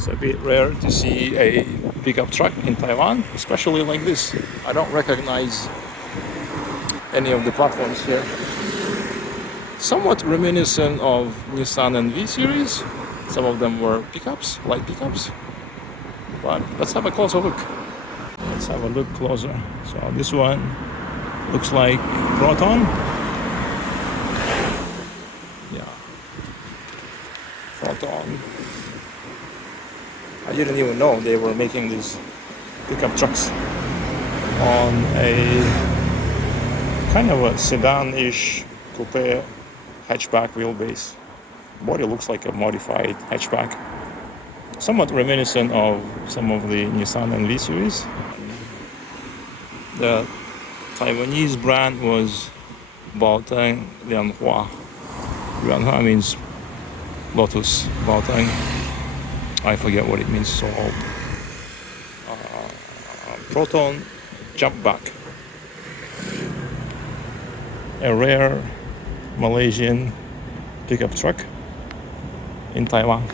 It's a bit rare to see a pickup truck in Taiwan, especially like this. I don't recognize any of the platforms here. Somewhat reminiscent of Nissan and V series. Some of them were pickups, light pickups. But let's have a closer look. Let's have a look closer. So this one looks like Proton. Yeah. Proton. I didn't even know they were making these pickup trucks on a kind of a sedan-ish coupe hatchback wheelbase. Body looks like a modified hatchback. Somewhat reminiscent of some of the Nissan and V series. The Taiwanese brand was Baoteng Lianhua. Lianhua means lotus. Baoteng, I forget what it means. So Proton Jumpback, a rare Malaysian pickup truck in Taiwan.